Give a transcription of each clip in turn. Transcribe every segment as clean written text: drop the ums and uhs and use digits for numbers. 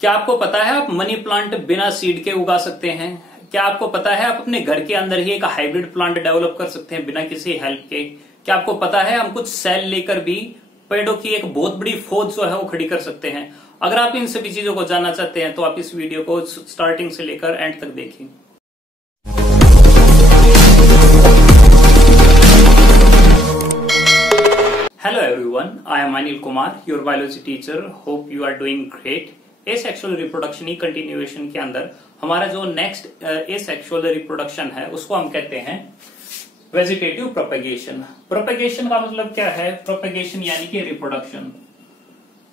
क्या आपको पता है आप मनी प्लांट बिना सीड के उगा सकते हैं? क्या आपको पता है आप अपने घर के अंदर ही एक हाइब्रिड प्लांट डेवलप कर सकते हैं बिना किसी हेल्प के? क्या आपको पता है हम कुछ सेल लेकर भी पेड़ों की एक बहुत बड़ी फौज जो है वो खड़ी कर सकते हैं? अगर आप इन सभी चीजों को जानना चाहते हैं तो आप इस वीडियो को स्टार्टिंग से लेकर एंड तक देखिए। Hello everyone, I am Anil Kumar, your biology teacher. Hope you are doing great. Asexual reproduction की कंटिन्यूएशन के अंदर हमारा जो नेक्स्ट एसेक्सुअल रिप्रोडक्शन है उसको हम कहते हैं वेजिटेटिव प्रोपेगेशन। प्रोपेगेशन का मतलब क्या है? प्रोपेगेशन यानी कि रिप्रोडक्शन,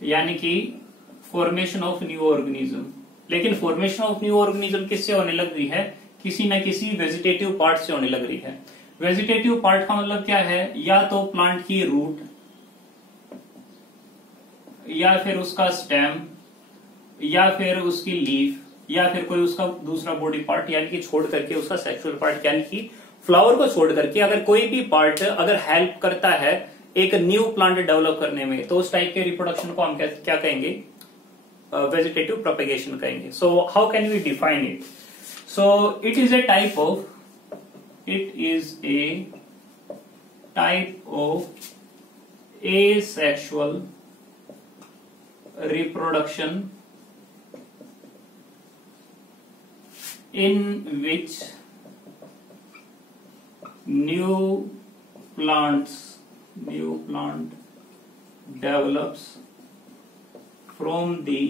यानी कि फॉर्मेशन ऑफ न्यू ऑर्गेनिज्म। लेकिन फॉर्मेशन ऑफ न्यू ऑर्गेनिज्म किससे होने लग रही है? किसी न किसी वेजिटेटिव पार्ट से होने लग रही है। वेजिटेटिव पार्ट का मतलब क्या है? या तो प्लांट की रूट, या फिर उसका स्टेम, या फिर उसकी लीफ, या फिर कोई उसका दूसरा बॉडी पार्ट, यानी कि छोड़ करके उसका सेक्सुअल पार्ट, यानी कि फ्लावर को छोड़ करके अगर कोई भी पार्ट अगर हेल्प करता है एक न्यू प्लांट डेवलप करने में, तो उस टाइप के रिप्रोडक्शन को हम क्या कहेंगे? वेजिटेटिव प्रोपेगेशन कहेंगे। So how can we define it? So it is a type of asexual reproduction in which new plant develops from the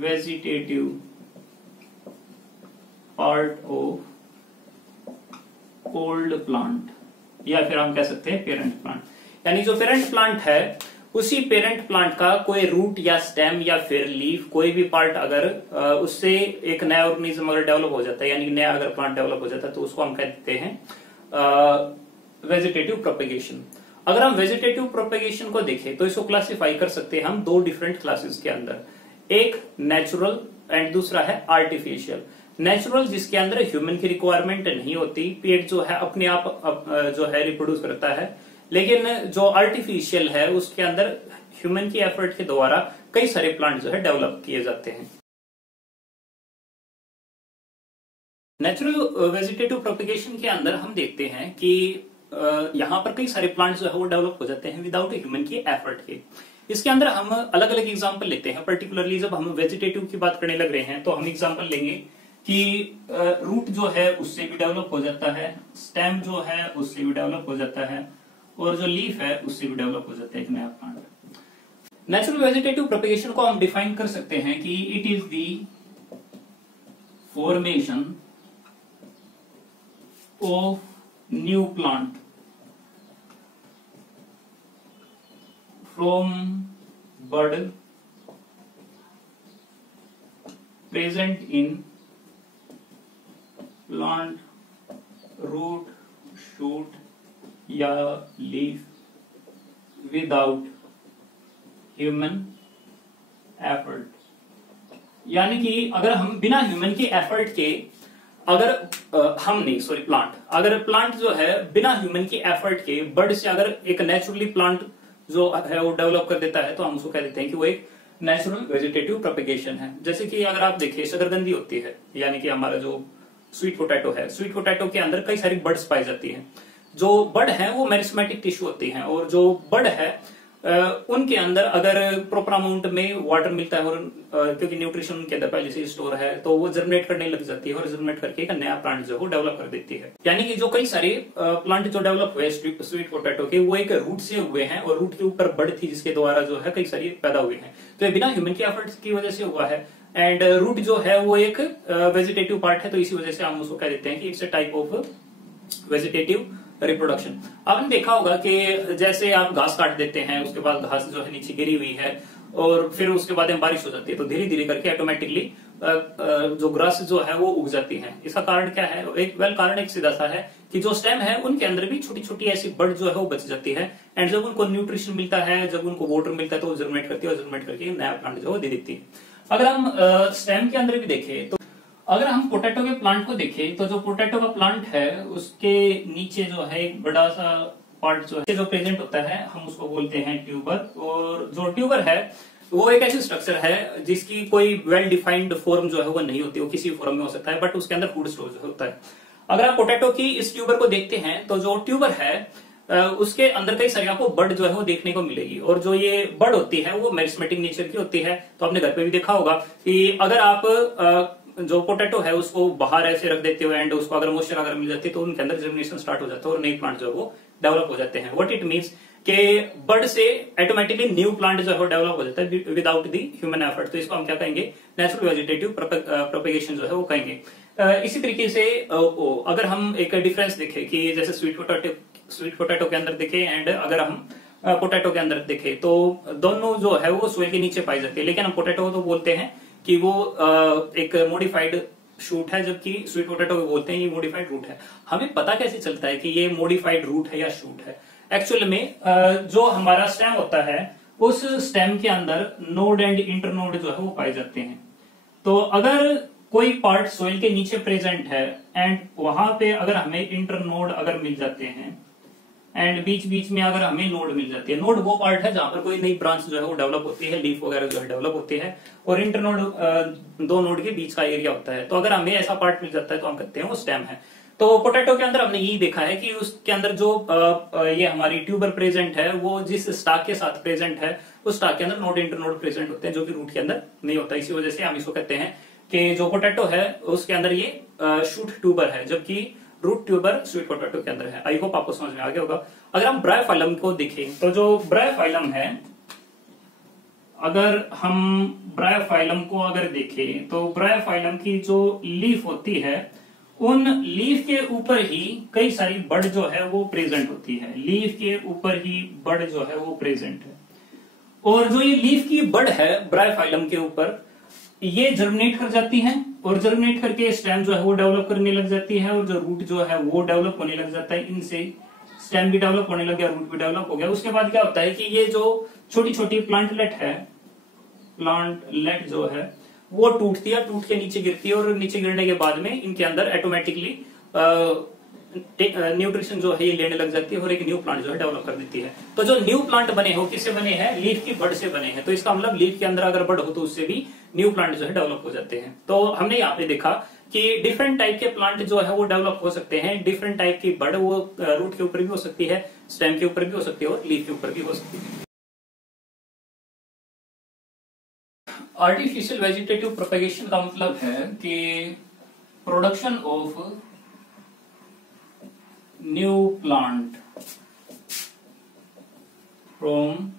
vegetative part of old plant, या फिर हम कह सकते हैं पेरेंट प्लांट। यानी जो पेरेंट प्लांट है उसी पेरेंट प्लांट का कोई रूट या स्टेम या फिर लीफ, कोई भी पार्ट अगर उससे एक नया ऑर्गेनिज्म अगर डेवलप हो जाता है, यानी नया अगर प्लांट डेवलप हो जाता है, तो उसको हम कहते हैं वेजिटेटिव प्रोपेगेशन। अगर हम वेजिटेटिव प्रोपेगेशन को देखें तो इसको क्लासिफाई कर सकते हैं हम दो डिफरेंट क्लासेस के अंदर। एक नेचुरल एंड दूसरा है आर्टिफिशियल। नेचुरल जिसके अंदर ह्यूमन की रिक्वायरमेंट नहीं होती, पेड़ जो है अपने आप जो है रिप्रोड्यूस करता है। लेकिन जो आर्टिफिशियल है उसके अंदर ह्यूमन की एफर्ट के द्वारा कई सारे प्लांट जो है डेवलप किए जाते हैं। नेचुरल वेजिटेटिव प्रोपेगेशन के अंदर हम देखते हैं कि यहाँ पर कई सारे प्लांट जो है वो डेवलप हो जाते हैं विदाउट ह्यूमन की एफर्ट के। इसके अंदर हम अलग अलग एग्जांपल लेते हैं। पर्टिकुलरली जब हम वेजिटेटिव की बात करने लग रहे हैं तो हम एग्जांपल लेंगे कि रूट जो है उससे भी डेवलप हो जाता है, स्टेम जो है उससे भी डेवलप हो जाता है, और जो लीफ है उससे भी डेवलप हो जाता है एक नया प्लांट। नेचुरल वेजिटेटिव प्रोपेगेशन को हम डिफाइन कर सकते हैं कि it is the formation of new plant from bud present in plant root, shoot या लीफ विदाउट ह्यूमन एफर्ट। यानी कि अगर हम बिना ह्यूमन के एफर्ट के अगर प्लांट जो है बिना ह्यूमन की एफर्ट के बर्ड से अगर एक नेचुरली प्लांट जो है वो डेवलप कर देता है, तो हम उसको कह देते हैं कि वो एक नेचुरल वेजिटेटिव प्रोपेगेशन है। जैसे कि अगर आप देखिए शकरकंदी होती है, यानी कि हमारा जो स्वीट पोटैटो है, स्वीट पोटैटो के अंदर कई सारी बर्ड्स पाई जाती हैं। जो बर्ड है वो मेरिस्मेटिक टिश्यू होती हैं, और जो बर्ड है उनके अंदर अगर प्रॉपर अमाउंट में वाटर मिलता है और क्योंकि न्यूट्रिशन उनके अंदर पहले से स्टोर है, तो वो जर्मिनेट करने लग जाती है और जर्मिनेट करके एक नया प्लांट जो है डेवलप कर देती है। यानी कि जो कई सारे प्लांट जो डेवलप हुए स्वीट पोटैटो के, वो एक रूट से हुए हैं और रूट के ऊपर बर्ड थी जिसके द्वारा जो है कई सारी पैदा हुए हैं। तो ये बिना ह्यूमन के एफर्ट्स की वजह से हुआ है। एंड रूट जो है वो एक वेजिटेटिव पार्ट है, तो इसी वजह से हम उसको कह देते हैं कि it's a type of vegetative reproduction. आपने देखा होगा कि जैसे आप घास काट देते हैं, उसके बाद घास जो है नीचे गिरी हुई है और फिर उसके बाद में बारिश हो जाती है, तो धीरे धीरे करके ऑटोमेटिकली जो ग्रास जो है वो उग जाती है। इसका कारण क्या है? कारण एक सीधा सा है कि जो स्टेम है उनके अंदर भी छोटी छोटी ऐसी बर्ड जो है वो बच जाती है। एंड जब उनको न्यूट्रिशन मिलता है, जब उनको वाटर मिलता है, तो वो जर्मिनेट करती है और जर्मिनेट करके नया प्लांट जो है दे देती है। अगर हम स्टेम के अंदर भी देखें तो अगर हम पोटैटो के प्लांट को देखें तो जो पोटैटो का प्लांट है उसके नीचे जो है एक बड़ा सा पार्ट जो प्रेजेंट होता है हम उसको बोलते हैं ट्यूबर। और जो ट्यूबर है वो एक ऐसी स्ट्रक्चर है जिसकी कोई वेल डिफाइंड फॉर्म जो है वो नहीं होती, वो किसी फॉर्म में हो सकता है, बट उसके अंदर फूड स्टोर होता है। अगर आप पोटैटो की इस ट्यूबर को देखते हैं तो जो ट्यूबर है उसके अंदर कई सारी आपको बड जो है वो देखने को मिलेगी। और जो ये बड होती है वो मेरिस्मेटिक नेचर की होती है। तो आपने घर पे भी देखा होगा कि अगर आप जो पोटैटो है उसको बाहर ऐसे रख देते हो एंड उसको अगर मॉइस्चर अगर मिल जाती है तो उनके अंदर जर्मिनेशन स्टार्ट हो जाता है और नए प्लांट जो है वो डेवलप हो जाते हैं। व्हाट इट मीन्स के बर्ड से ऑटोमेटिकली न्यू प्लांट जो है वो डेवलप हो जाता है विदाउट दी ह्यूमन एफर्ट। तो इसको हम क्या कहेंगे, नेचुरल वेजिटेटिव प्रोपेगेशन जो है वो कहेंगे। इसी तरीके से अगर हम एक डिफरेंस देखें कि जैसे स्वीट पोटैटो के अंदर देखें एंड अगर हम पोटैटो के अंदर देखें तो दोनों जो है वो सोइल के नीचे पाई जाती है। लेकिन हम पोटैटो तो बोलते हैं कि वो एक मॉडिफाइड शूट है, जबकि स्वीट पोटैटो को बोलते हैं ये मॉडिफाइड रूट है। हमें पता कैसे चलता है कि ये मॉडिफाइड रूट है या शूट है? एक्चुअल में जो हमारा स्टेम होता है उस स्टेम के अंदर नोड एंड इंटरनोड जो है वो पाए जाते हैं। तो अगर कोई पार्ट सोइल के नीचे प्रेजेंट है एंड वहां पे अगर हमें इंटरनोड अगर मिल जाते हैं एंड बीच बीच में अगर हमें नोड मिल जाती है, नोड वो पार्ट है जहां पर कोई नई ब्रांच जो है वो डेवलप होती है, लीफ वगैरह जो है डेवलप होती है, और इंटरनोड दो नोड के बीच का एरिया होता है। तो अगर हमें ऐसा पार्ट मिल जाता है तो हम कहते हैं वो स्टेम है। तो पोटैटो के अंदर हमने यही देखा है कि उसके अंदर जो ये हमारी ट्यूबर प्रेजेंट है वो जिस स्टाक के साथ प्रेजेंट है उस स्टाक के अंदर नोड इंटरनोड प्रेजेंट होते हैं, जो कि रूट के अंदर नहीं होता। इसी वजह से हम इसको कहते हैं कि जो पोटैटो है उसके अंदर ये शूट ट्यूबर है, जबकि रूट ट्यूबर स्वीट पोटैटो के अंदर है। आई होप आपको समझ में आ गया होगा। अगर हम ब्रायोफाइलम को देखें तो जो ब्रायोफाइलम है, अगर हम ब्रायोफाइलम को अगर देखें तो ब्रायोफाइलम की जो लीफ होती है उन लीफ के ऊपर ही कई सारी बड जो है वो प्रेजेंट होती है। लीफ के ऊपर ही बड जो है वो प्रेजेंट है। और जो ये लीफ की बड है ब्रायोफाइलम के ऊपर, ये जर्मिनेट कर जाती है और जर्मिनेट करके स्टेम जो है वो डेवलप करने लग जाती है और जो रूट जो है वो डेवलप होने लग जाता है। इनसे स्टेम भी डेवलप होने लग गया, रूट भी डेवलप हो गया। उसके बाद क्या होता है कि ये जो छोटी छोटी प्लांटलेट है, प्लांटलेट जो है वो टूटती है, टूट के नीचे गिरती है और नीचे गिरने के बाद में इनके अंदर ऑटोमेटिकली न्यूट्रिशन जो है ये लेने लग जाती है और एक न्यू प्लांट जो है डेवलप कर देती है। तो जो न्यू प्लांट बने हो किससे बने हैं? लीफ की बड से बने हैं। तो इसका मतलब लीफ के अंदर अगर बड हो तो उससे भी न्यू प्लांट जो है डेवलप हो जाते हैं। तो हमने यहाँ पे देखा कि डिफरेंट टाइप के प्लांट जो है वो डेवलप हो सकते हैं। डिफरेंट टाइप की बड वो रूट के ऊपर भी हो सकती है, स्टेम के ऊपर भी हो सकती है और लीफ के ऊपर भी हो सकती है। आर्टिफिशियल वेजिटेटिव प्रोपेगेशन का मतलब है कि production of new plant from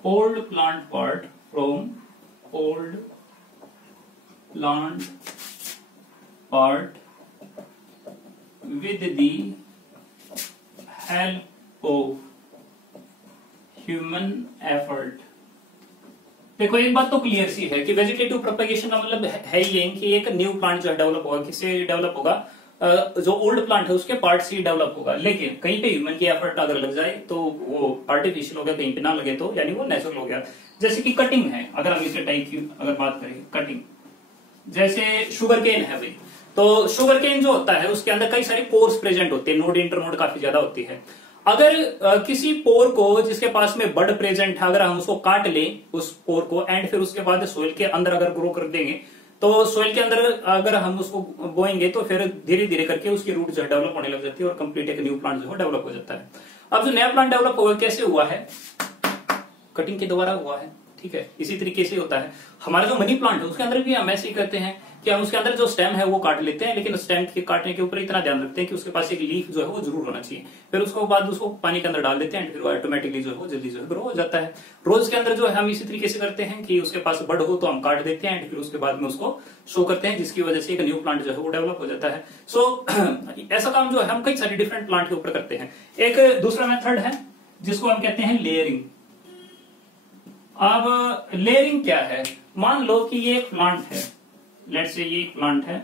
old plant part, from old plant part with the help of human effort। देखो एक बात तो क्लियर सी है कि वेजिटेटिव प्रोपेगेशन का मतलब है ये कि एक न्यू प्लांट जो है डेवलप होगा। किससे डेवलप होगा? जो ओल्ड प्लांट है उसके पार्ट से डेवलप होगा। लेकिन कहीं पे ह्यूमन की एफर्ट अगर लग जाए तो वो आर्टिफिशियल हो गया, कहीं पे ना लगे तो यानी वो नेचुरल हो गया। जैसे कि कटिंग है, अगर हम इसके टाइप की अगर बात करें, कटिंग जैसे शुगर केन है भाई, तो शुगर केन जो होता है उसके अंदर कई सारे पोर्स प्रेजेंट होते हैं, नोड इंटरनोड काफी ज्यादा होती है। अगर किसी पोर को जिसके पास में बड प्रेजेंट है अगर हम उसको काट लें उस पोर को एंड फिर उसके बाद सोइल के अंदर अगर ग्रो कर देंगे तो सोइल के अंदर अगर हम उसको बोएंगे तो फिर धीरे धीरे करके उसकी रूट जो है डेवलप होने लग जाती है और कंप्लीट एक न्यू प्लांट जो है डेवलप हो जाता है। अब जो नया प्लांट डेवलप हुआ कैसे हुआ है? कटिंग के द्वारा हुआ है। ठीक है, इसी तरीके से होता है हमारा जो मनी प्लांट है उसके अंदर भी हम ऐसे ही करते हैं कि हम उसके अंदर जो स्टेम है वो काट लेते हैं, लेकिन स्टेम के काटने के ऊपर इतना ध्यान रखते हैं कि उसके पास एक लीफ जो है वो जरूर होना चाहिए। फिर उसको बाद उसको पानी के अंदर डाल देते हैं, फिर वो ऑटोमेटिकली जो है वो जल्दी जो है ग्रो हो जाता है। रोज के अंदर जो है हम इसी तरीके से करते हैं कि उसके पास बड हो तो हम काट देते हैं, फिर उसके बाद में उसको शो करते हैं, जिसकी वजह से एक न्यू प्लांट जो है वो डेवलप हो जाता है। सो ऐसा काम जो है हम कई सारे डिफरेंट प्लांट के ऊपर करते हैं। एक दूसरा मेथड है जिसको हम कहते हैं लेयरिंग। अब लेयरिंग क्या है? मान लो कि ये एक प्लांट है, लेट्स से ये प्लांट है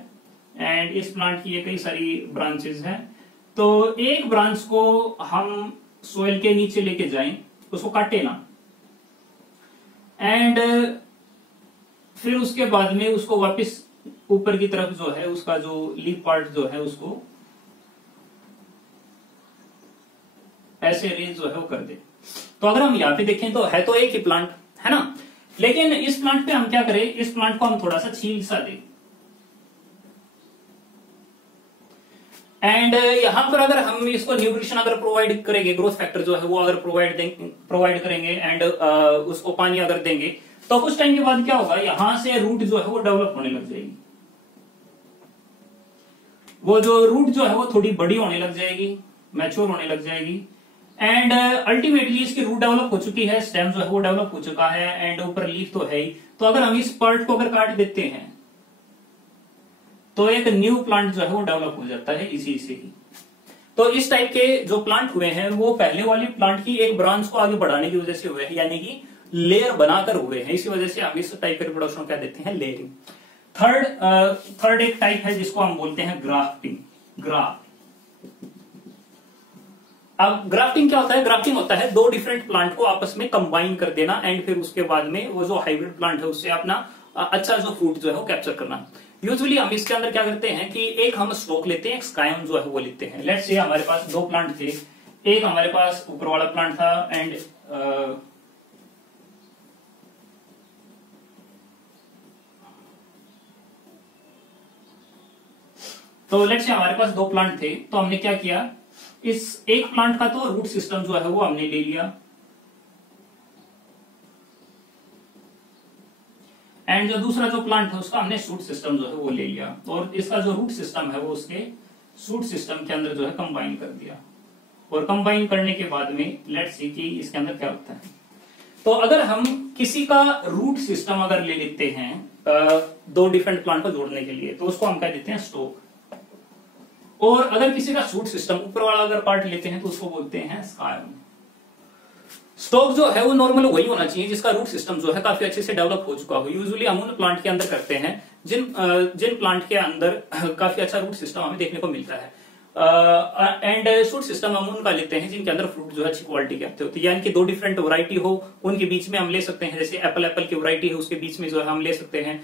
एंड इस प्लांट की ये कई सारी ब्रांचेस हैं। तो एक ब्रांच को हम सोइल के नीचे लेके जाएं, उसको काटे ना, एंड फिर उसके बाद में उसको वापस ऊपर की तरफ जो है उसका जो लीफ पार्ट जो है उसको ऐसे रेंज जो है वो कर दे। तो अगर हम यहाँ पे देखें तो है तो एक ही प्लांट है ना, लेकिन इस प्लांट पे हम क्या करें, इस प्लांट को हम थोड़ा सा छील सा दें एंड यहां पर अगर हम इसको न्यूट्रिशन अगर प्रोवाइड करेंगे, ग्रोथ फैक्टर जो है वो अगर प्रोवाइड करेंगे एंड उसको पानी अगर देंगे, तो कुछ टाइम के बाद क्या होगा, यहां से रूट जो है वो डेवलप होने लग जाएगी। वो जो रूट जो है वो थोड़ी बड़ी होने लग जाएगी, मैच्योर होने लग जाएगी एंड अल्टीमेटली इसकी रूट डेवलप हो चुकी है, स्टेम जो है वो डेवलप हो चुका है एंड ऊपर लीफ तो है ही। तो अगर हम इस पार्ट को अगर काट देते हैं तो एक न्यू प्लांट जो है वो डेवलप हो जाता है इसी से ही। तो इस टाइप के जो प्लांट हुए हैं वो पहले वाली प्लांट की एक ब्रांच को आगे बढ़ाने की वजह से हुए हैं, यानी कि लेयर बनाकर हुए हैं। इसी वजह से हम इस टाइप के रिप्रोडक्शन क्या देते हैं, लेयरिंग। थर्ड एक टाइप है जिसको हम बोलते हैं ग्राफ्टिंग। अब ग्राफ्टिंग क्या होता है, ग्राफ्टिंग होता है दो डिफरेंट प्लांट को आपस में कंबाइन कर देना एंड फिर उसके बाद में वो जो हाइब्रिड प्लांट है उससे अपना अच्छा जो फ्रूट जो है वो कैप्चर करना। यूजुअली हम इसके अंदर क्या करते हैं कि एक हम स्टॉक लेते हैं, एक स्कायम जो है वो लेते हैं। लेट्स से हमारे पास दो प्लांट थे, एक हमारे पास ऊपर वाला प्लांट था एंड तो लेट्स से हमारे पास दो प्लांट थे। तो हमने क्या किया, इस एक प्लांट का तो रूट सिस्टम जो है वो हमने ले लिया एंड जो दूसरा जो प्लांट है उसका हमने शूट सिस्टम जो है वो ले लिया और इसका जो रूट सिस्टम है वो उसके शूट सिस्टम के अंदर जो है कंबाइन कर दिया। और कंबाइन करने के बाद में लेट्स सी कि इसके अंदर क्या होता है। तो अगर हम किसी का रूट सिस्टम अगर ले लेते हैं दो डिफरेंट प्लांट को जोड़ने के लिए, तो उसको हम क्या देते हैं, स्टोक। और अगर किसी का शूट सिस्टम ऊपर वाला अगर पार्ट लेते हैं तो उसको बोलते हैं स्कायम। स्टॉक जो है वो नॉर्मल वही होना चाहिए जिसका रूट सिस्टम जो है काफी अच्छे से डेवलप हो चुका हो। यूजुअली हम उन प्लांट के अंदर करते हैं जिन प्लांट के अंदर काफी अच्छा रूट सिस्टम हमें देखने को मिलता है एंड शूट सिस्टम हम उनका लेते हैं जिनके अंदर फ्रूट जो है अच्छी क्वालिटी के आते होते हैं, यानी कि दो डिफरेंट वैरायटी हो उनके बीच में हम ले सकते हैं। जैसे एप्पल की वैरायटी है उसके बीच में जो है हम ले सकते हैं,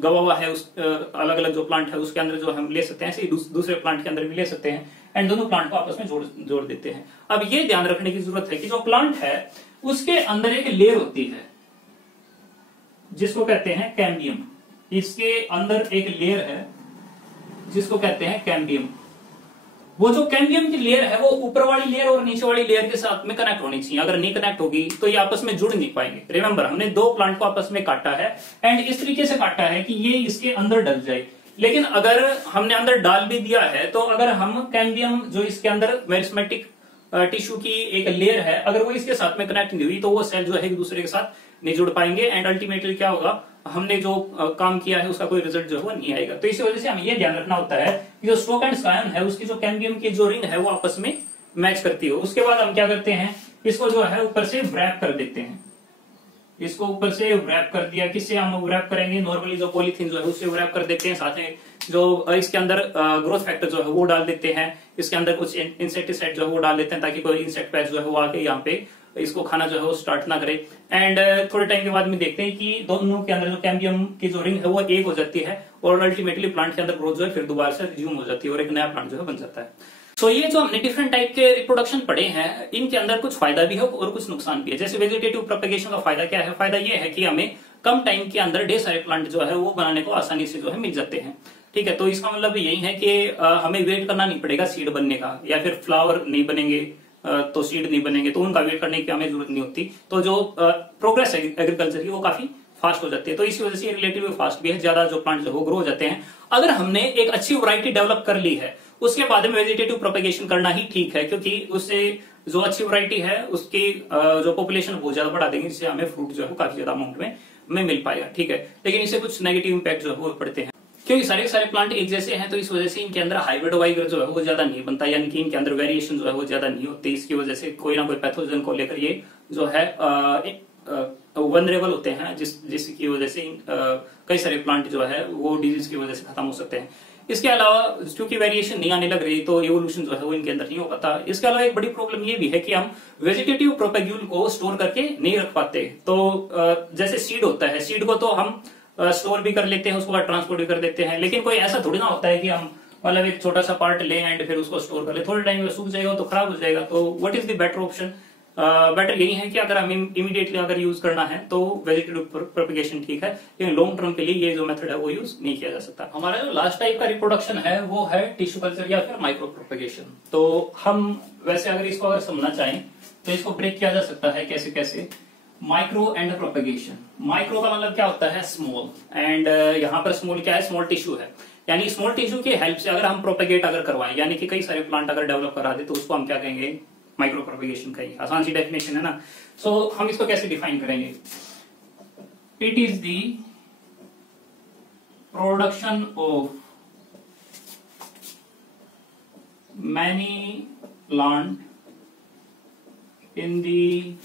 गवावा है उस अलग अलग जो प्लांट है उसके अंदर जो हम ले सकते हैं, ऐसे दूसरे प्लांट के अंदर भी ले सकते हैं एंड दोनों प्लांट को आपस में जोड़ देते हैं। अब ये ध्यान रखने की जरूरत है कि जो प्लांट है उसके अंदर एक लेयर होती है जिसको कहते हैं कैम्बियम। इसके अंदर एक लेयर है जिसको कहते हैं कैम्बियम। वो जो कैम्बियम की लेयर है वो ऊपर वाली लेयर और नीचे वाली लेयर के साथ में कनेक्ट होनी चाहिए। अगर नहीं कनेक्ट होगी तो ये आपस में जुड़ नहीं पाएंगे। रिमेंबर, हमने दो प्लांट को आपस में काटा है एंड इस तरीके से काटा है कि ये इसके अंदर डल जाए। लेकिन अगर हमने अंदर डाल भी दिया है तो अगर हम कैम्बियम जो इसके अंदर मेरिस्मेटिक टिश्यू की एक लेयर है, अगर वो इसके साथ में कनेक्ट नहीं हुई तो वो सेल जो है एक दूसरे के साथ नहीं जुड़ पाएंगे एंड अल्टीमेटली क्या होगा, हमने जो काम किया है उसका कोई रिजल्ट जो है वो नहीं आएगा। तो इसी वजह से हमें ये ध्यान रखना होता है कि जो स्टोक एंड स्कायम है उसकी जो कैम्बियम की जो रिंग है वो आपस में मैच करती है। उसके बाद हम क्या करते हैं, इसको जो है ऊपर से व्रैप कर देते हैं। इसको ऊपर से व्रैप कर दिया, किससे हम व्रैप करेंगे, नॉर्मली जो पॉलीथीन जो है उससे व्रैप कर देते हैं। साथ में जो इसके अंदर ग्रोथ फैक्टर जो है वो डाल देते हैं, इसके अंदर कुछ इंसेक्टिसाइड जो है वो डाल देते हैं ताकि कोई इंसेक्ट पैच जो है वो आके यहाँ पे इसको खाना जो है वो स्टार्ट ना करे। एंड थोड़े टाइम के बाद में देखते हैं कि दोनों के अंदर जो कैम्बियम की जो रिंग है वो एक हो जाती है और अल्टीमेटली प्लांट के अंदर ग्रोथ जो है फिर दोबारा से रिज्यूम हो जाती है और एक नया प्लांट जो है बन जाता है। सो ये जो हमने डिफरेंट टाइप के रिप्रोडक्शन पढ़े हैं इनके अंदर कुछ फायदा भी है और कुछ नुकसान भी है। जैसे वेजिटेटिव प्रोपेगेशन का फायदा क्या है, फायदा ये है कि हमें कम टाइम के अंदर ढेर सारे प्लांट जो है वो बनाने को आसानी से जो है मिल जाते हैं। ठीक है, तो इसका मतलब यही है कि हमें वेट करना नहीं पड़ेगा सीड बनने का, या फिर फ्लावर नहीं बनेंगे तो सीड नहीं बनेंगे तो उनका वेट करने की हमें जरूरत नहीं होती। तो जो प्रोग्रेस है एग्रीकल्चर की वो काफी फास्ट हो जाती है। तो इसी वजह से रिलेटिवली फास्ट भी है, ज्यादा जो प्लांट जो वो ग्रो हो जाते हैं। अगर हमने एक अच्छी वैरायटी डेवलप कर ली है उसके बाद में वेजिटेटिव प्रोपेगेशन करना ही ठीक है, क्योंकि उससे जो अच्छी वैरायटी है उसकी जो पॉपुलेशन बहुत ज्यादा बढ़ा देंगे, जिससे हमें फ्रूट जो है काफी ज्यादा अमाउंट में मिल पाएगा। ठीक है, लेकिन इससे कुछ नेगेटिव इंपैक्ट जो है वो पड़ते हैं क्योंकि सारे प्लांट एक जैसे हैं, तो इस वजह से इनके अंदर हाइब्रिड वाइब्रिड जो है वो ज्यादा नहीं बनता, यानी कि इनके अंदर वेरिएशन जो है वो ज्यादा नहीं होती। इसकी वजह से कोई ना कोई पैथोजन को लेकर ये जो है वनरेबल होते हैं, जिसकी वजह से कई सारे प्लांट जो है वो डिजीज की वजह से खत्म हो सकते हैं। इसके अलावा क्योंकि वेरिएशन नहीं आने लग रही तो इवोल्यूशन जो है वो इनके अंदर नहीं हो पाता। इसके अलावा एक बड़ी प्रॉब्लम ये भी है कि हम वेजिटेटिव प्रोपेग्यूल को स्टोर करके नहीं रख पाते। तो जैसे सीड होता है, सीड को तो हम स्टोर भी कर लेते हैं, उसको ट्रांसपोर्ट भी कर देते हैं, लेकिन कोई ऐसा थोड़ी ना होता है कि हम मतलब एक छोटा सा पार्ट ले एंड फिर उसको स्टोर कर ले, थोड़े टाइम में सूख जाएगा तो खराब हो जाएगा। तो what is the better option? Better यही है कि अगर हमें इमीडिएटली अगर यूज करना है तो वेजिटेटिव प्रोपेगेशन ठीक है, लेकिन लॉन्ग टर्म के लिए ये जो मेथड है वो यूज नहीं किया जा सकता। हमारा जो लास्ट टाइप का रिप्रोडक्शन है वो है टिश्यू कल्चर या फिर माइक्रो प्रोपेगेशन। तो हम वैसे अगर इसको अगर समझना चाहें तो इसको ब्रेक किया जा सकता है कैसे कैसे। माइक्रो एंड प्रोपेगेशन, माइक्रो का मतलब क्या होता है? स्मॉल, एंड यहाँ पर स्मॉल क्या है? स्मॉल टिश्यू है, यानी स्मॉल टिश्यू की हेल्प से अगर हम प्रोपेगेट अगर करवाएं, यानी कि कई सारे प्लांट अगर डेवलप करा दे तो उसको हम क्या कहेंगे? माइक्रो प्रोपेगेशन कहेंगे। आसान सी डेफिनेशन है ना। सो हम इसको कैसे डिफाइन करेंगे? It is the production of many plant in the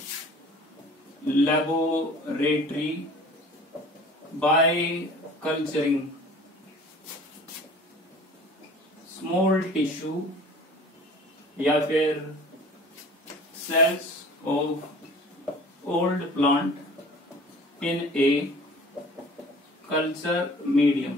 laboratory by culturing small tissue या फिर cells of old plant in a culture medium।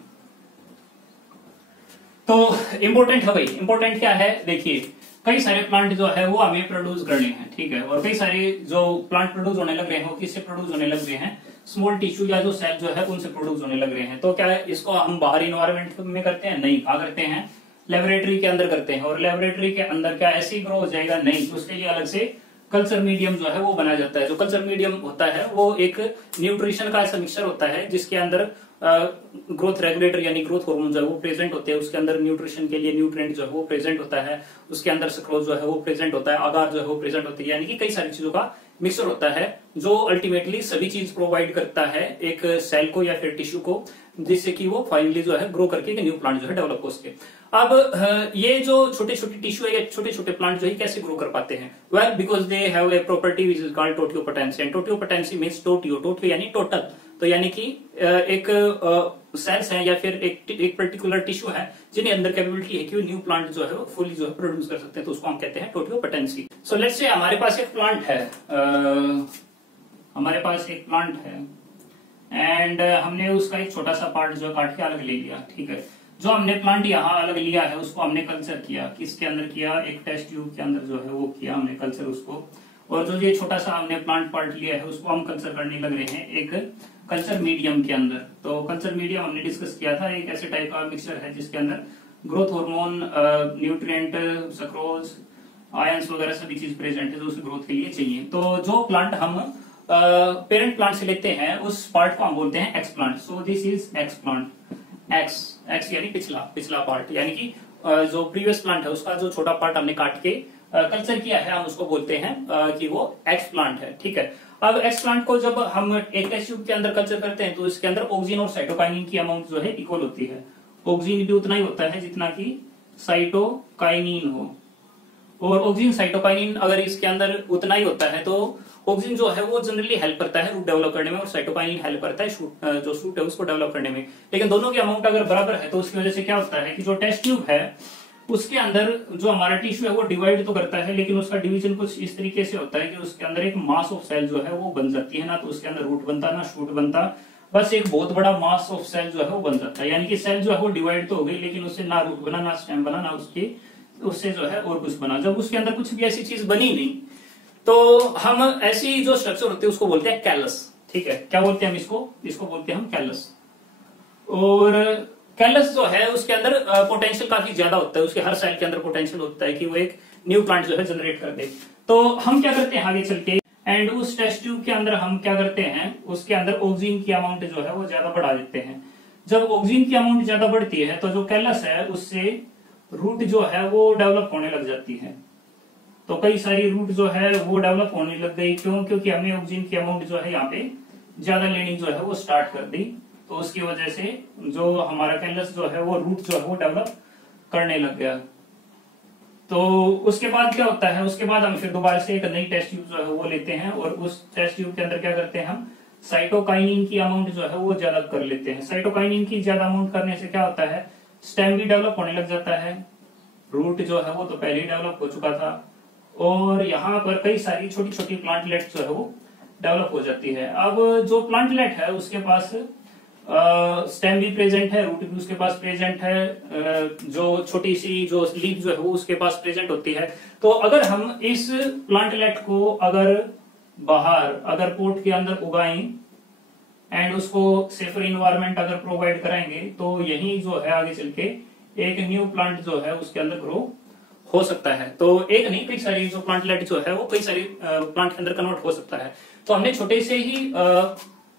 तो इंपॉर्टेंट है भाई, इंपॉर्टेंट क्या है? देखिए कई सारे प्लांट जो है वो हमें प्रोड्यूस करने हैं, ठीक है, और कई सारे जो प्लांट प्रोड्यूस होने लग रहे हैं वो किससे प्रोड्यूस होने लग रहे हैं? स्मॉल टिश्यू या जो सेल जो है उनसे प्रोड्यूस होने लग रहे हैं। तो क्या है इसको हम बाहर इन्वायरमेंट में करते हैं? नहीं। कहाँ करते हैं? लेबोरेटरी के अंदर करते हैं। और लेबोरेटरी के अंदर क्या ऐसे ही ग्रो हो जाएगा? नहीं, तो उसके लिए अलग से कल्चर मीडियम जो है वो बनाया जाता है। जो कल्चर मीडियम होता है वो एक न्यूट्रिशन का ऐसा मिक्सचर होता है जिसके अंदर ग्रोथ रेगुलेटर यानी ग्रोथ हार्मोन जो है वो प्रेजेंट होते हैं, उसके अंदर न्यूट्रिशन के लिए न्यूट्रिएंट जो है वो प्रेजेंट होता है, उसके अंदर सक्रोज जो है वो प्रेजेंट होता है, आगार जो है वो प्रेजेंट होती है, यानी कि कई सारी चीजों का मिक्सचर होता है जो अल्टीमेटली सभी चीज प्रोवाइड करता है एक सेल को या फिर टिश्यू को, जिससे कि वो फाइनली जो है ग्रो करके एक न्यू प्लांट जो है डेवलप हो सके। अब ये जो छोटे छोटे टिश्यू है या छोटे छोटे प्लांट जो है कैसे ग्रो कर पाते हैं? Well because they have a property which is called totipotency, and totipotency means toti यानी टोटल। तो यानी कि एक सेल्स है या फिर एक पर्टिकुलर टिश्यू है जिन्हें अंदर कैपेबिलिटी है कि वो न्यू प्लांट जो है वो फुली जो है प्रोड्यूस कर सकते हैं, तो उसको हम कहते हैं टोटियोपोटेंसी। सो लेट्स से हमारे पास एक प्लांट है, हमारे पास एक प्लांट है एंड हमने उसका एक छोटा सा पार्ट जो है काट के अलग ले लिया, ठीक है। जो हमने प्लांट यहाँ अलग लिया है उसको हमने कल्चर किया, किसके अंदर किया? एक टेस्ट ट्यूब के अंदर जो है वो किया हमने कल्चर उसको, और जो ये छोटा सा हमने प्लांट पार्ट लिया है उसको हम कल्चर करने लग रहे हैं एक कल्चर मीडियम के अंदर। तो कल्चर मीडियम हमने डिस्कस किया था, एक ऐसे टाइप का मिक्सचर है जिसके अंदर growth hormone, nutrient, sucrose, ions वगैरह सभी चीज प्रेजेंट है जो उसे ग्रोथ के लिए चाहिए। तो जो प्लांट हम पेरेंट प्लांट से लेते हैं उस पार्ट को हम बोलते हैं x plant. So this is x plant. X यानी पिछला पार्ट, यानी कि जो प्रीवियस प्लांट है उसका जो छोटा पार्ट हमने काट के कल्चर किया है हम उसको बोलते हैं कि वो एक्स प्लांट है, ठीक है। अब एक्स प्लांट को जब हम एक टेस्ट ट्यूब के अंदर कल्चर करते हैं तो इसके अंदर ऑक्सीजन और साइटोकाइनिन की अमाउंट जो है इक्वल होती है। ऑक्सीजन भी उतना ही होता है जितना कि साइटोकाइनिन हो, और ऑक्सीजन साइटोकाइनिन अगर इसके अंदर उतना ही होता है तो ऑक्सीजन जो है वो जनरली हेल्प करता है रूट डेवलप करने में और साइटोकाइनिन हेल्प करता है जो शूट है उसको डेवलप करने में। लेकिन दोनों की अमाउंट अगर बराबर है तो उसकी वजह से क्या होता है कि जो टेस्ट ट्यूब है उसके अंदर जो हमारा टिश्यू है वो डिवाइड तो करता है, लेकिन उसका डिवीजन कुछ इस तरीके से होता है कि उसके अंदर एक मास ऑफ सेल जो है वो बन जाती है, ना तो उसके अंदर रूट बनता ना शूट बनता, बस एक बहुत बड़ा मास ऑफ सेल जो है वो बन जाता है। यानी कि सेल जो है वो डिवाइड तो हो गई लेकिन उससे ना रूट बना ना स्टेम बना ना उससे जो है और कुछ बना। जब उसके अंदर कुछ भी ऐसी चीज बनी नहीं तो हम ऐसी जो स्ट्रक्चर होते हैं उसको बोलते हैं कैलस, ठीक है। क्या बोलते हैं हम इसको बोलते हैं हम कैलस। और कैलस जो है उसके अंदर पोटेंशियल काफी ज्यादा होता है, उसके हर सेल के अंदर पोटेंशियल होता है कि वो एक न्यू प्लांट जो है जनरेट कर दे। तो हम क्या करते हैं आगे चल के एंड उस टेस्ट ट्यूब के अंदर हम क्या करते हैं उसके अंदर ऑक्सीजन की अमाउंट जो है वो ज्यादा बढ़ा देते हैं। जब ऑक्सीजन की अमाउंट ज्यादा बढ़ती है तो जो कैलस है उससे रूट जो है वो डेवलप होने लग जाती है। तो कई सारी रूट जो है वो डेवलप होने लग गई, क्यों? क्योंकि हमने ऑक्सीजन की अमाउंट जो है यहाँ पे ज्यादा लेनी जो है वो स्टार्ट कर दी, तो उसकी वजह से जो हमारा कैलस जो है वो रूट जो है वो डेवलप करने लग गया। तो उसके बाद क्या होता है, उसके बाद हम फिर दोबारा से एक नई टेस्ट ट्यूब जो है वो लेते हैं और उस टेस्ट ट्यूब के अंदर क्या करते हैं हम साइटोकाइनिन की अमाउंट जो है वो ज्यादा कर लेते हैं। साइटोकाइनिन की ज्यादा अमाउंट करने से क्या होता है, स्टेम भी डेवलप होने लग जाता है, रूट जो है वो तो पहले ही डेवलप हो चुका था, और यहाँ पर कई सारी छोटी छोटी प्लांटलेट जो है वो डेवलप हो जाती है। अब जो प्लांटलेट है उसके पास स्टेम भी प्रेजेंट है, रूट भी उसके पास प्रेजेंट है, जो छोटी सी जो लीफ जो है वो उसके पास प्रेजेंट होती है। तो अगर हम इस प्लांटलेट को अगर बाहर अगर पोर्ट के अंदर उगाएं एंड उसको सेफर इन्वायरमेंट अगर प्रोवाइड कराएंगे तो यही जो है आगे चल के एक न्यू प्लांट जो है उसके अंदर ग्रो हो सकता है। तो एक नहीं कई सारी जो प्लांटलेट जो है वो कई सारी प्लांट के अंदर कन्वर्ट हो सकता है। तो हमने छोटे से ही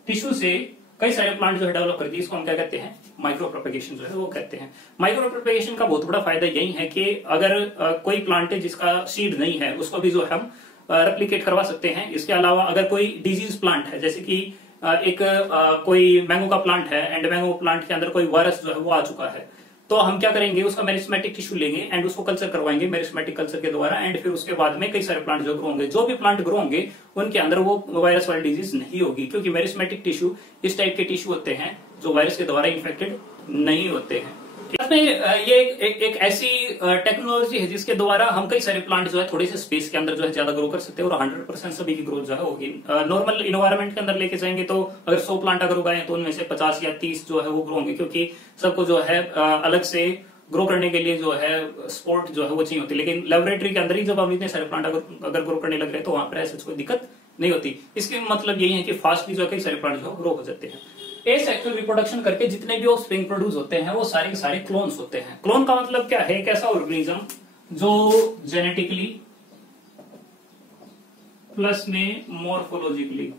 टिश्यू से कई सारे प्लांट जो है डेवलप कर दिए, इसको हम क्या कहते हैं, माइक्रो प्रोपेगेशन जो है वो कहते हैं। माइक्रो प्रोपेगेशन का बहुत बड़ा फायदा यही है कि अगर कोई प्लांट है जिसका सीड नहीं है उसको भी जो हम रेप्लिकेट करवा सकते हैं। इसके अलावा अगर कोई डिजीज प्लांट है, जैसे कि कोई मैंगो का प्लांट है एंड मैंगो प्लांट के अंदर कोई वायरस जो है वो आ चुका है, तो हम क्या करेंगे, उसका मेरिस्मेटिक टिश्यू लेंगे एंड उसको कल्चर करवाएंगे मेरिस्मेटिक कल्चर के द्वारा एंड फिर उसके बाद में कई सारे प्लांट जो ग्रो होंगे, जो भी प्लांट ग्रो होंगे उनके अंदर वो वायरस वाली डिजीज नहीं होगी, क्योंकि मेरिस्मेटिक टिश्यू इस टाइप के टिश्यू होते हैं जो वायरस के द्वारा इन्फेक्टेड नहीं होते हैं। इसमें ये एक ऐसी टेक्नोलॉजी है जिसके द्वारा हम कई सारे प्लांट जो है थोड़े से स्पेस के अंदर जो है ज्यादा ग्रो कर सकते हैं और 100% सभी की ग्रोथ जो है होगी। नॉर्मल इन्वायरमेंट के अंदर लेके जाएंगे तो अगर 100 प्लांट अगर उगाए तो उनमें से 50 या 30 जो है वो ग्रो होंगे, क्योंकि सबको जो है अलग से ग्रो करने के लिए जो है स्पोर्ट जो है वो चाहिए होती है। लेकिन लेबोरेटरी के अंदर ही जब हम इतने सारे प्लांट अगर ग्रो करने लग रहे हैं तो वहां पर ऐसे कोई दिक्कत नहीं होती। इसके मतलब यही है कि फास्टली जो है कई सारे प्लांट जो ग्रो हो जाते हैं। एसेक्सुअल रिप्रोडक्शन करके जितने भी ऑफस्प्रिंग प्रोड्यूस होते हैं वो सारे के सारे क्लोन्स होते हैं। क्लोन का मतलब क्या है, एक ऐसा ऑर्गेनिज्म जो जेनेटिकली प्लस में मॉर्फोलॉजिकली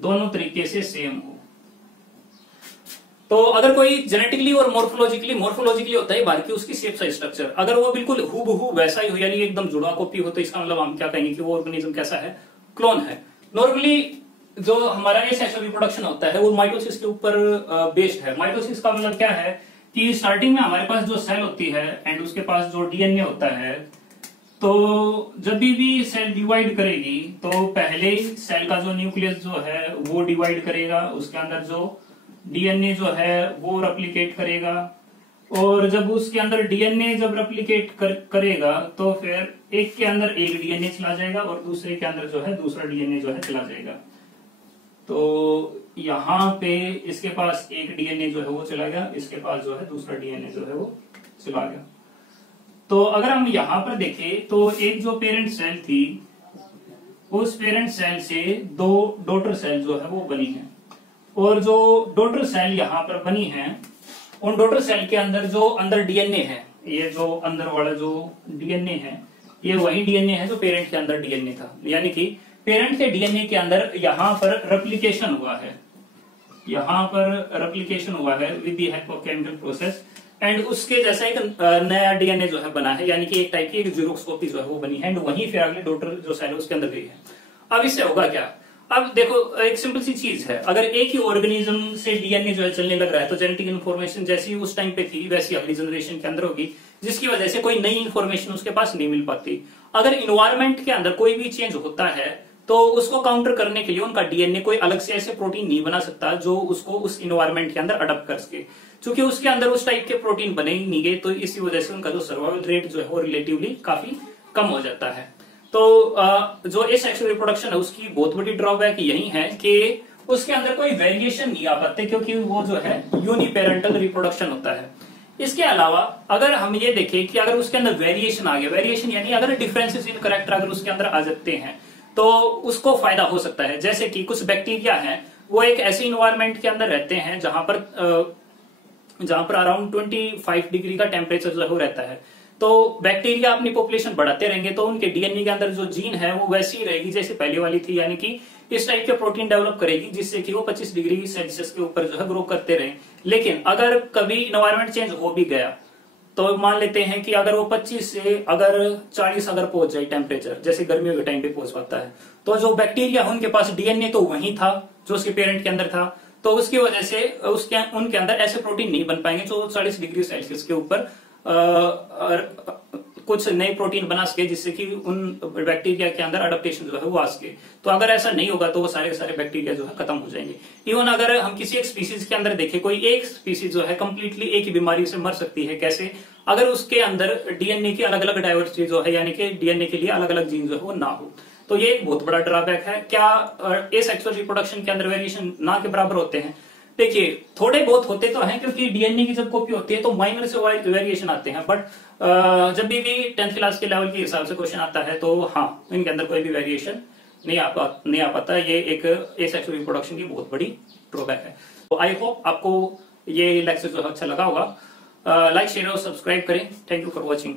दोनों तरीके से सेम हो। तो अगर कोई जेनेटिकली और मॉर्फोलॉजिकली होता है बाहर की उसकी शेप साइज स्ट्रक्चर, अगर वो बिल्कुल हूबहू वैसा ही हो यानी एकदम जुड़ा कॉपी हो, तो इसका मतलब हम क्या कहेंगे कि वो ऑर्गेनिज्म कैसा है, क्लोन है। नॉर्मली जो हमारा एसेक्सुअल रिप्रोडक्शन होता है वो माइटोसिस के ऊपर बेस्ड है। माइटोसिस का मतलब क्या है कि स्टार्टिंग में हमारे पास जो सेल होती है एंड उसके पास जो डीएनए होता है, तो जब भी सेल डिवाइड करेगी तो पहले सेल का जो न्यूक्लियस जो है वो डिवाइड करेगा, उसके अंदर जो डीएनए जो है वो रेप्लिकेट करेगा, और जब उसके अंदर डीएनए जब रेप्लिकेट करेगा तो फिर एक के अंदर एक डीएनए चला जाएगा और दूसरे के अंदर जो है दूसरा डीएनए जो है चला जाएगा। तो यहाँ पे इसके पास एक डीएनए जो है वो चला गया, इसके पास जो है दूसरा डीएनए जो है वो चला गया। तो अगर हम यहाँ पर देखें तो एक जो पेरेंट सेल थी उस पेरेंट सेल से दो डॉटर सेल जो है वो बनी है, और जो डॉटर सेल यहाँ पर बनी है उन डॉटर सेल के अंदर जो अंदर डीएनए है, ये जो अंदर वाला जो डीएनए है ये वही डीएनए है जो पेरेंट के अंदर डीएनए था। यानी कि पेरेंट के डीएनए के अंदर यहाँ पर रेप्लिकेशन हुआ है, यहाँ पर रेप्लिकेशन हुआ है with the help of chemical process and उसके जैसा एक नया डीएनए जो है बना है, यानी कि एक टाइप की एक जीरोक्स कॉपी जो है वो बनी है एंड वहीं फिर अगले डॉटर जो सेल है उसके अंदर गई है। अब इससे होगा क्या, अब देखो एक सिंपल सी चीज है, अगर एक ही ऑर्गेनिज्म से डीएनए जो है चलने लग रहा है तो जेनेटिक इन्फॉर्मेशन जैसी उस टाइम पे थी वैसी अगली जनरेशन के अंदर होगी, जिसकी वजह से कोई नई इन्फॉर्मेशन उसके पास नहीं मिल पाती। अगर इन्वायरमेंट के अंदर कोई भी चेंज होता है तो उसको काउंटर करने के लिए उनका डीएनए कोई अलग से ऐसे प्रोटीन नहीं बना सकता जो उसको उस इन्वायरमेंट के अंदर अडॉप्ट कर सके, क्योंकि उसके अंदर उस टाइप के प्रोटीन बने ही नहीं गए। तो इसी वजह से उनका जो सर्वाइवल रेट जो है वो रिलेटिवली काफी कम हो जाता है। तो जो एसेक्सुअल रिप्रोडक्शन है उसकी बहुत बड़ी ड्रॉबैक यही है कि उसके अंदर कोई वेरिएशन नहीं आ पाते, क्योंकि वो जो है यूनिपेरेंटल रिप्रोडक्शन होता है। इसके अलावा अगर हम ये देखें कि अगर उसके अंदर वेरिएशन आ गया, वेरिएशन यानी अगर डिफरेंसेस इन कैरेक्टर अगर उसके अंदर आ जाते हैं तो उसको फायदा हो सकता है। जैसे कि कुछ बैक्टीरिया हैं वो एक ऐसे इन्वायरमेंट के अंदर रहते हैं जहां पर अराउंड 25 डिग्री का टेम्परेचर जो है रहता है, तो बैक्टीरिया अपनी पॉपुलेशन बढ़ाते रहेंगे तो उनके डीएनए के अंदर जो जीन है वो वैसी ही रहेगी जैसे पहले वाली थी, यानी कि इस टाइप के प्रोटीन डेवलप करेगी जिससे कि वो 25 डिग्री सेल्सियस के ऊपर जो है ग्रो करते रहे। लेकिन अगर कभी इन्वायरमेंट चेंज हो भी गया तो मान लेते हैं कि अगर वो 25 से अगर 40 अगर पहुंच जाए टेम्परेचर, जैसे गर्मियों के टाइम पे पहुंच पाता है, तो जो बैक्टीरिया उनके पास डीएनए तो वही था जो उसके पेरेंट के अंदर था, तो उसकी वजह से उनके अंदर ऐसे प्रोटीन नहीं बन पाएंगे जो 40 डिग्री सेल्सियस के ऊपर कुछ नए प्रोटीन बना सके जिससे कि उन बैक्टीरिया के अंदर अडेप्टेशन जो है वो आ सके। तो अगर ऐसा नहीं होगा तो वो सारे के सारे बैक्टीरिया जो है खत्म हो जाएंगे। इवन अगर हम किसी एक स्पीसीज के अंदर देखें, कोई एक स्पीसीज जो है कंप्लीटली एक ही बीमारी से मर सकती है। कैसे? अगर उसके अंदर डीएनए की अलग अलग डाइवर्सिटी जो है, यानी कि डीएनए के लिए अलग अलग जीन जो है वो ना हो। तो ये एक बहुत बड़ा ड्रॉबैक है। क्या एसेक्सुअल रिप्रोडक्शन के अंदर वेरिएशन ना के बराबर होते हैं? देखिए थोड़े बहुत होते तो हैं, क्योंकि डीएनए की जब कॉपी होती है तो माइनर से वेरिएशन आते हैं, बट जब भी 10th क्लास के लेवल के हिसाब से क्वेश्चन आता है तो हाँ, इनके अंदर कोई भी वेरिएशन नहीं आ पाता। ये एक एसेक्सुअल रिप्रोडक्शन की बहुत बड़ी ड्रॉबैक है। तो आई होप आपको ये लेक्चर जो अच्छा लगा होगा। लाइक शेयर और सब्सक्राइब करें। Thank you for watching.